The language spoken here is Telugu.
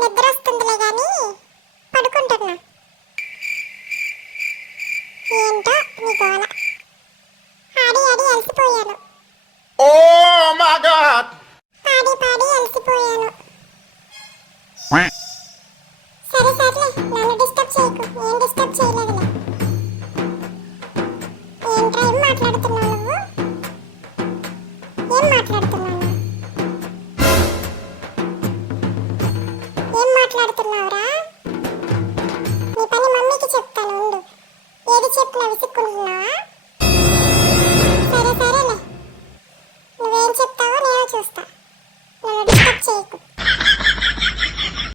నిద్ర వస్తుందిలే గాని పడుకుంటున్నా. ఏంటో నీ గోల. ఆడి ఆడి అలసిపోయాను. పాడి పాడి అలసిపోయాను. సరే సర్లే, నన్ను డిస్టర్బ్ చేయకు. ఏం డిస్టర్బ్ చేయలేదులే. ఏంట్రా ఏం మాట్లాడుతున్నావు నువ్వు? ఏం మాట్లాడుతున్నావు? ఏం మాట్లాడుతున్నావురా? నీ పని మమ్మీకి చెప్తాను ఉండు. ఏది చెప్పినా విసుక్కుంటున్నావా? సరే సరేలే, నువ్వేం చెప్తావో నేను చూస్తా.